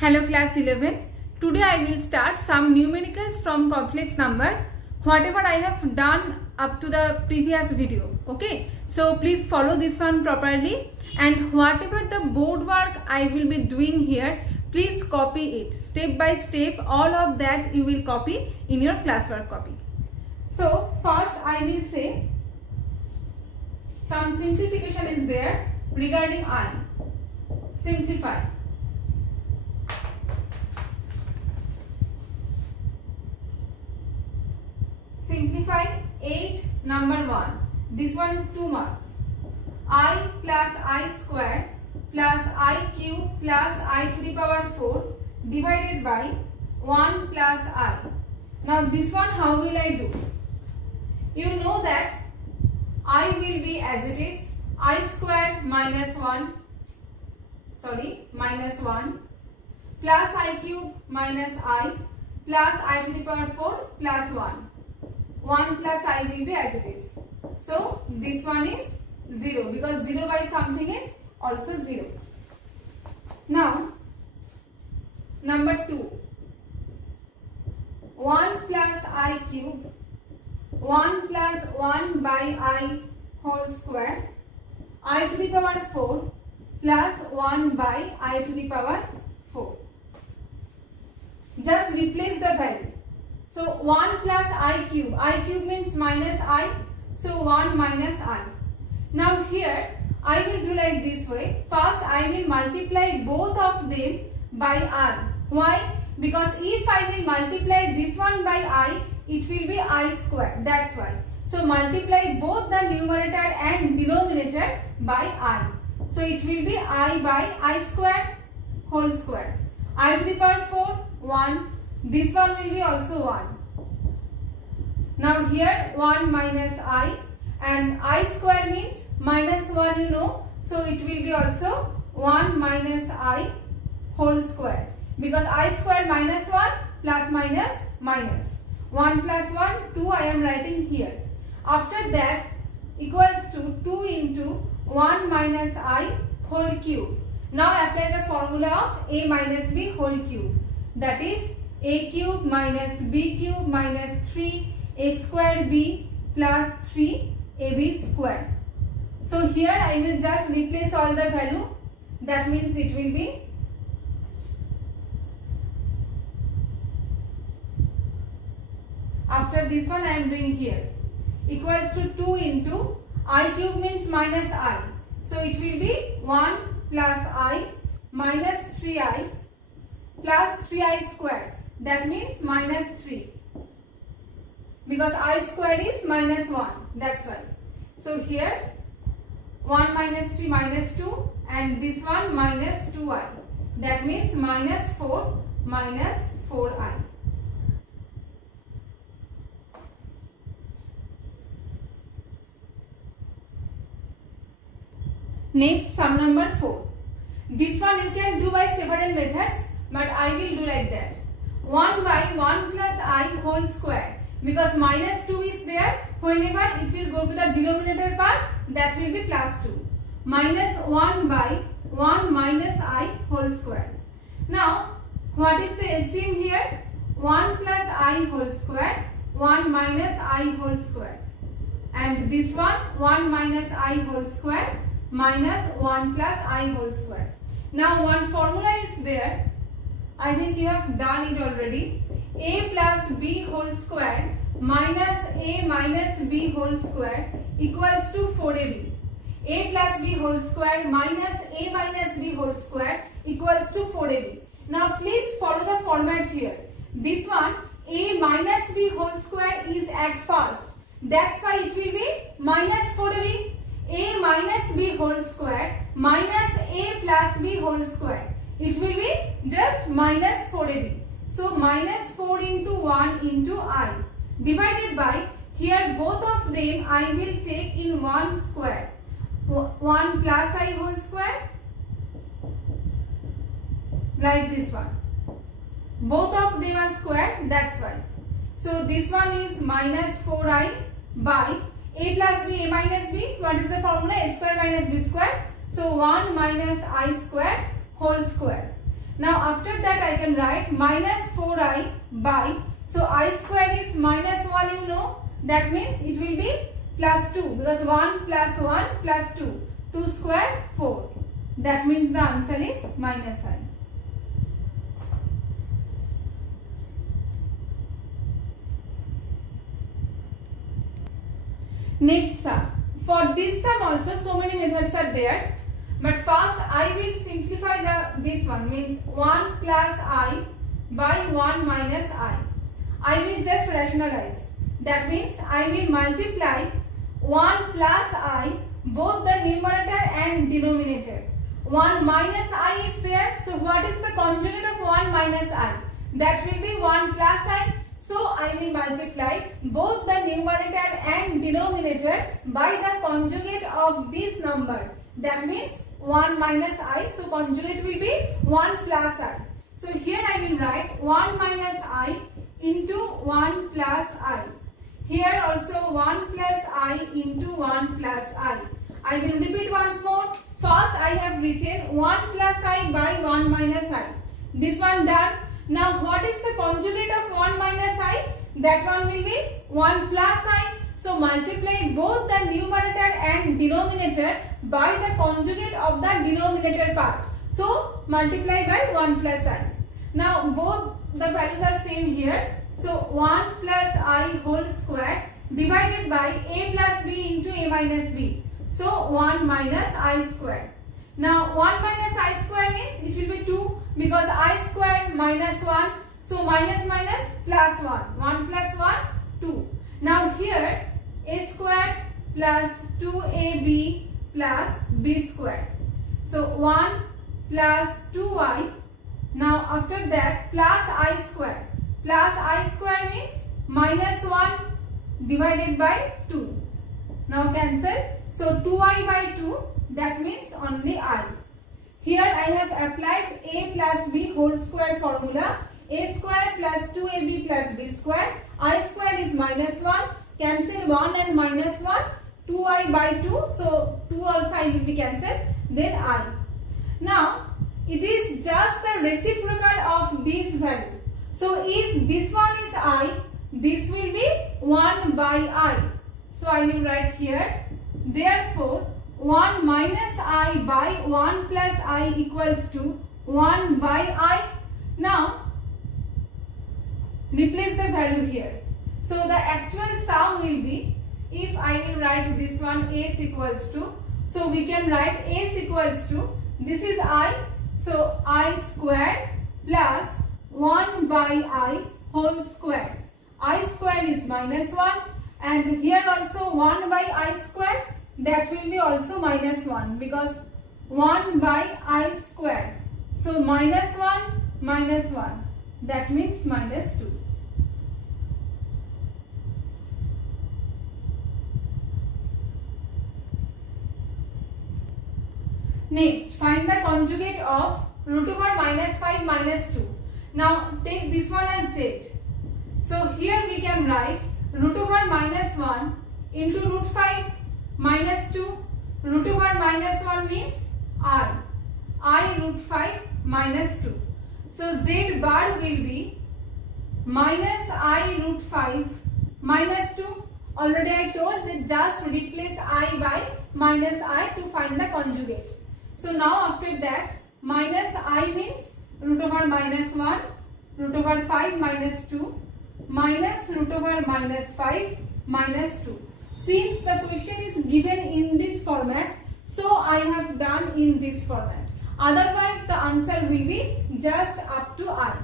Hello class 11. Today I will start some numericals from complex number, whatever I have done up to the previous video. Okay, so please follow this one properly, and whatever the board work I will be doing here, please copy it step by step. All of that you will copy in your classwork copy. So first I will say some simplification is there regarding I. Simplify. Simplify 8 number 1. This one is 2 marks. I plus I square plus I cube plus I to the power 4 divided by 1 plus I. Now this one how will I do? You know that I will be as it is I square minus 1 plus I cube minus I plus I to the power 4 plus 1. 1 plus I will be as it is. So this one is 0 because 0 by something is also 0. Now number 2. 1 plus I cube 1 plus 1 by I whole square I to the power 4 plus 1 by I to the power 4. Just replace the value. So 1 plus I cube means minus I, so 1 minus I. Now here I will do like this way. First I will multiply both of them by I. Why? Because if I will multiply this one by I, it will be I square. That's why. So multiply both the numerator and denominator by I. So it will be I by I square whole square. I to the power 4, 1. This one will be also 1. Now here 1 minus I, and I square means minus 1 you know. So it will be also 1 minus I whole square. Because I square minus 1 plus minus minus. 1 plus 1, 2 I am writing here. After that equals to 2 into 1 minus I whole cube. Now apply the formula of A minus B whole cube. That is A cube minus B cube minus 3 A square B plus 3 AB square. So here I will just replace all the value. That means it will be after this one I am doing here equals to 2 into I cube means minus I. So it will be 1 plus I minus 3I plus 3I square. That means minus 3. Because I squared is minus 1. That's why. So here 1 minus 3 minus 2 and this one minus 2I. That means minus 4 minus 4I. Next sum number 4. This one you can do by several methods, but I will do like that. 1 by 1 plus I whole square. Because minus 2 is there, whenever it will go to the denominator part, that will be plus 2. Minus 1 by 1 minus I whole square. Now, what is the LCM here? 1 plus I whole square, 1 minus I whole square. And this one, 1 minus I whole square minus 1 plus I whole square. Now, one formula is there. I think you have done it already. A plus B whole square minus A minus B whole square equals to 4AB. A plus B whole square minus A minus B whole square equals to 4AB. Now please follow the format here. This one A minus B whole square is at first. That's why it will be minus 4AB. A minus B whole square minus A plus B whole square. It will be just minus 4AB. So minus 4 into 1 into I divided by, here both of them I will take in 1 square. 1 plus I whole square like this one. Both of them are square, that's why. So this one is minus 4I by A plus B, A minus B. What is the formula? A square minus B square. So 1 minus I square whole square. Now after that I can write minus 4i by, so I square is minus 1, you know, that means it will be plus 2 because 1 plus 1 plus 2, 2 square 4. That means the answer is minus I. Next sum. For this sum also so many methods are there. But first I will simplify this one, means 1 plus I by 1 minus I. I will just rationalize. That means I will multiply 1 plus I, both the numerator and denominator. 1 minus I is there. So what is the conjugate of 1 minus I? That will be 1 plus I. So I will multiply both the numerator and denominator by the conjugate of this number. That means 1 minus I. So conjugate will be 1 plus I. So here I will write 1 minus I into 1 plus I. Here also 1 plus I into 1 plus I. I will repeat once more. First I have written 1 plus I by 1 minus I. This one done. Now what is the conjugate of 1 minus I? That one will be 1 plus I. So multiply both the numerator and denominator by the conjugate of the denominator part. So multiply by 1 plus I. Now both the values are same here. So 1 plus I whole square divided by a plus b into a minus b. So 1 minus I square. Now 1 minus I square means it will be 2 because I square minus 1. So minus minus plus 1. 1 plus 1, 2. Now here a square plus 2ab plus b square. So 1 plus 2i. Now after that plus I square. Plus I square means minus 1 divided by 2. Now cancel. So 2i by 2, that means only I. Here I have applied a plus b whole square formula. A square plus 2ab plus b square. I square is minus 1. Cancel 1 and minus 1. 2i by 2. So 2 also I will be cancelled. Then I. Now it is just the reciprocal of this value. So if this one is I, this will be 1 by I. So I will write here. Therefore 1 minus I by 1 plus I equals to 1 by I. Now replace the value here. So the actual sum will be, if I will write this one s equals to, so we can write s equals to, this is I, so I square plus 1 by I whole square. I square is minus 1 and here also 1 by I square, that will be also minus 1 because 1 by I square. So minus 1 minus 1, that means minus 2. Next, find the conjugate of root over minus 5 minus 2. Now take this one as z. So here we can write root over minus 1 into root 5 minus 2. Root over minus 1 means I root 5 minus 2. So z bar will be minus I root 5 minus 2. Already I told that just replace I by minus I to find the conjugate. So now after that minus I means root over minus 1, root over 5 minus 2 minus root over minus 5 minus 2. Since the question is given in this format, so I have done in this format. Otherwise the answer will be just up to I.